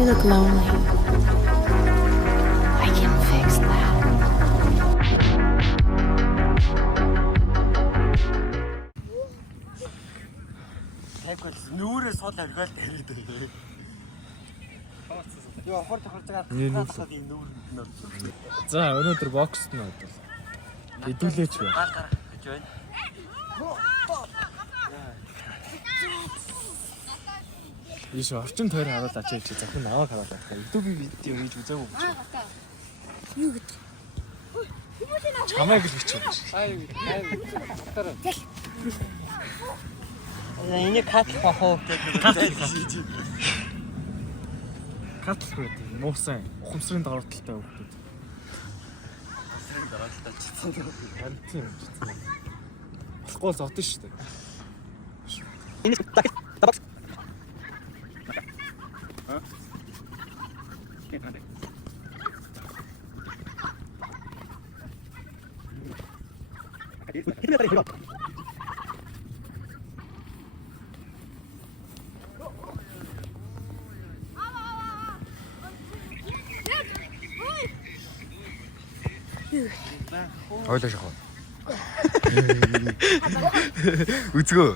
You look lonely. I can fix that. Тэгвэл нүүрээ сул авиргаал дээрээ дээ. Яа, хор тохорж байгаа юм нүүр нөр. За, өнөөдөр бокст нь бодлоо. Хэдүүлээч бай. Гар гэж байна. Ийш орчин тойр харуулаач гэж захин аваад харуулаад. YouTube видео хийж үзээгүй юм чи. Юу гэдэг? Чамайг л бичиж. Энийг катлах бахуу гэдэг. Катлах байдаг. Муусан ухамсарын давааталтай хүмүүс. Ухамсарын давааталтай чицсэн. Антин. Болохгүй зотно шүү дээ. Энэ табак. Хойлоо шахав. Үзгөө.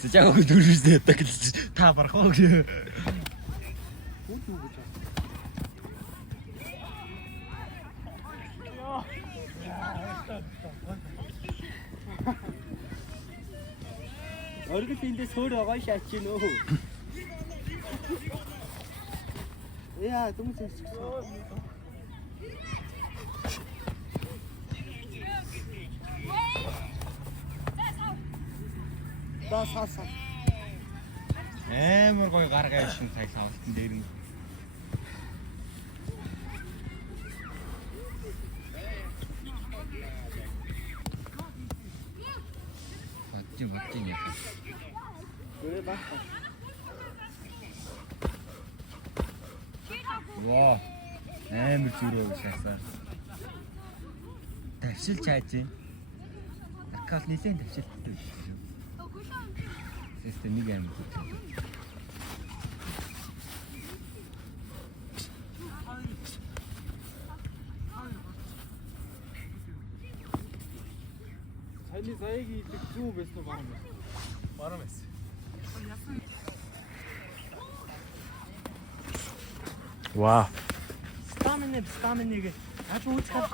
Зэжааг дүүрсээ ятаг та барах уу. Оргил эндээс хөөр байгаа шаач гин өө. Яа, дүмс өссөн. Дасаса. Амар гоё гаргаа шин цайлаа авалтан дээр нь. Батжин яах. Гэрээ бах. Ваа. Амар зүрөө шаасаа. Тавшил чааж байна. Аркал нилээн тавшилттай. Систем нэг юм. Таны заяг идэх зүү байсан уу барам байсан. Барам байсан. Вау. Стаминыг аж үүсгэв.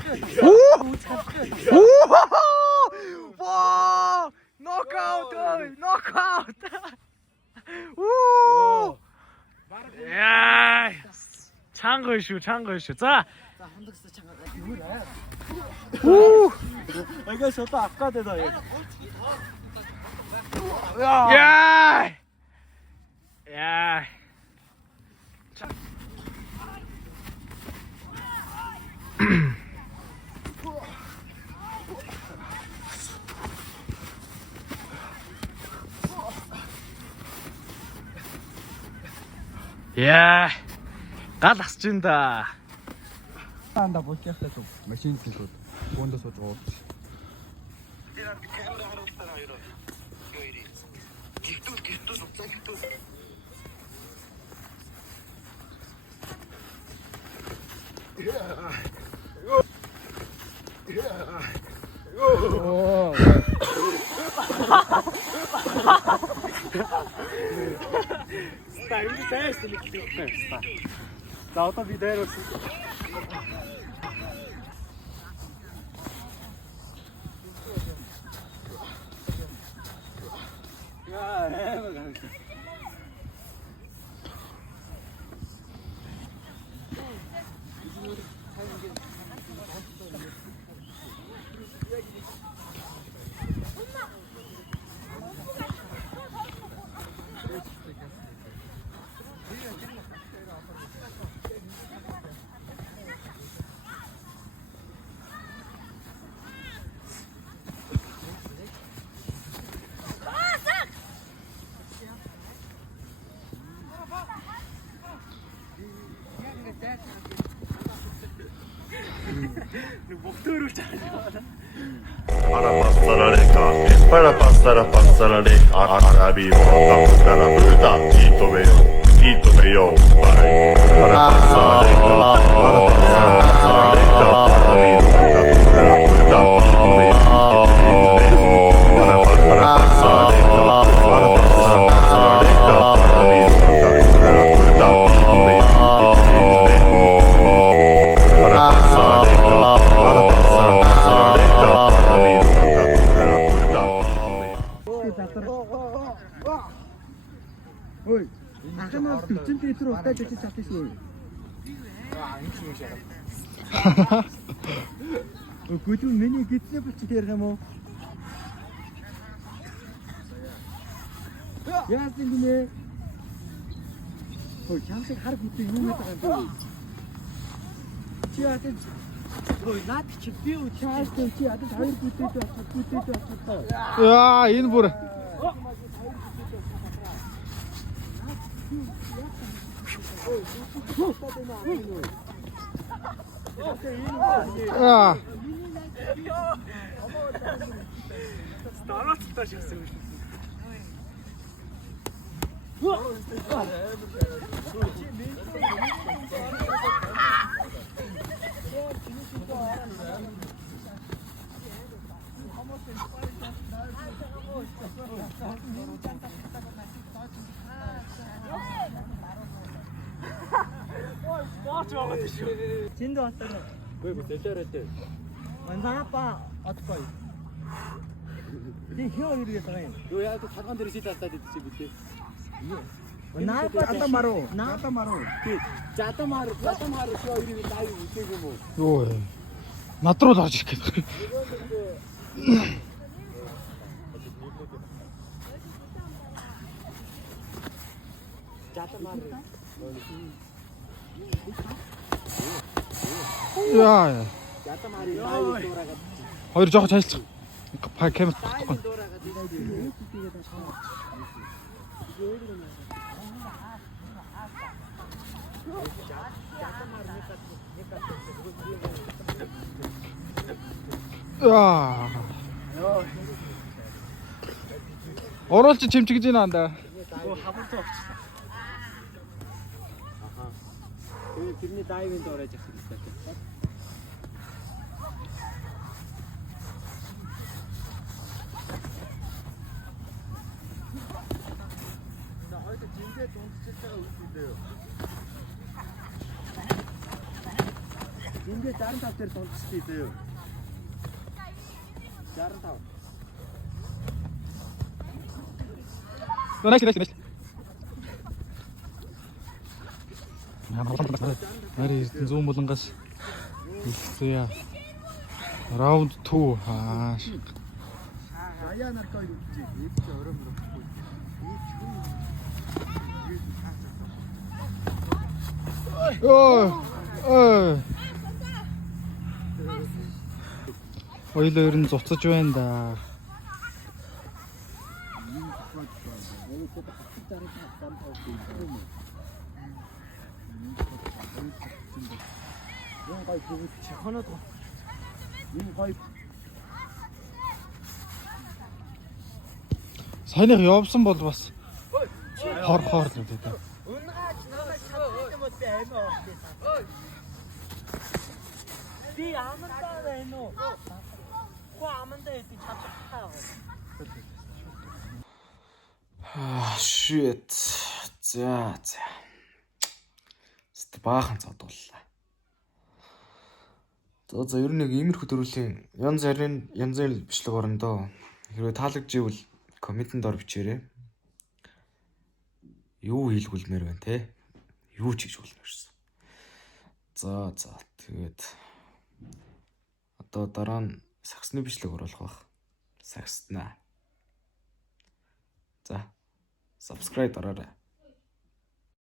Вау! Нокаут! Нокаут! Уу! Яа! Чанга шүү. За. За хандагсаа чангаа юу нэ? Уу! Ага шото авах гэдэг аа. Яа! Яа! Яа! Гал асч ин да. Анда болчихлаа шүү. Машин хийхэд гоондоо сууж байгаа. Стайл тест нэг. За одоо би дээр үсэн. Para passare le carte. para pasar de Arabi para puta Quito veo para pasar Ой. Ахнаас 40 литр уутаж очиж чадчихсан. Гүтүү миний гиднээ буцаж ярих юм уу? Яас ингэнэ? Ой, чамсыг хар гүтээ юу гэдэг юм бэ? Чи яадаг? Ой, наад чи би учаас чи ядаж хоёр гүтээд очиж. Яа, энэ бүр яа. Староцтой шигсэн юм. Зинд батар. Гүй дэлгээрээ. Манзаапа отгой. Ди хөө ирээд байгаа юм. Юу яа цагаан дээр шийдэл таад идчих юм бэ? Наапа атамаруу. Наатамаруу. Жатамар шоо ирээд дай үсэг юм уу? Ой. Над руу л орж ирэх гээд. Жатамар. Яа. Жатамарын дай дуурайгаад. Хоёр жоох ажиллах. Камер татахгүй. Яа. Оруулж чимчгэж байна анда. Хавартай очсон. Тэгээд тэрний дайвинд орож явах хэрэгтэй. Эндээ 65 дээр тунцчих дээ. 65. Näin. Ари эрдэн зүүн булангаас ихсэе. Раунд 2 хаа. Аяа нартай үтчих. Ийч өрөө мөрөхгүй. Ой. Ойлоо ер нь зуцаж байна да. Yung gay хоноод. Yung gay Сайныг явсан бол бас хор л гэдэг. Унгаач надад чадчих юм уу те амиа. Би амандаа байна уу? Хөө амандаа идэх чадчихтаа. Shit. За. Баахан цодууллаа. За ер нь нэг иймэрхүү төрлийн янз бүрийн бичлэг орондоо хэрвээ таалагдчихвэл комментэнд ор бичээрэй. Юу хийлгүүлмээр байна те? Юу ч хийж болно. За тэгээд одоо дараа нь сагсны бичлэг оруулах бах. Сагснаа. За subscribe дараарай.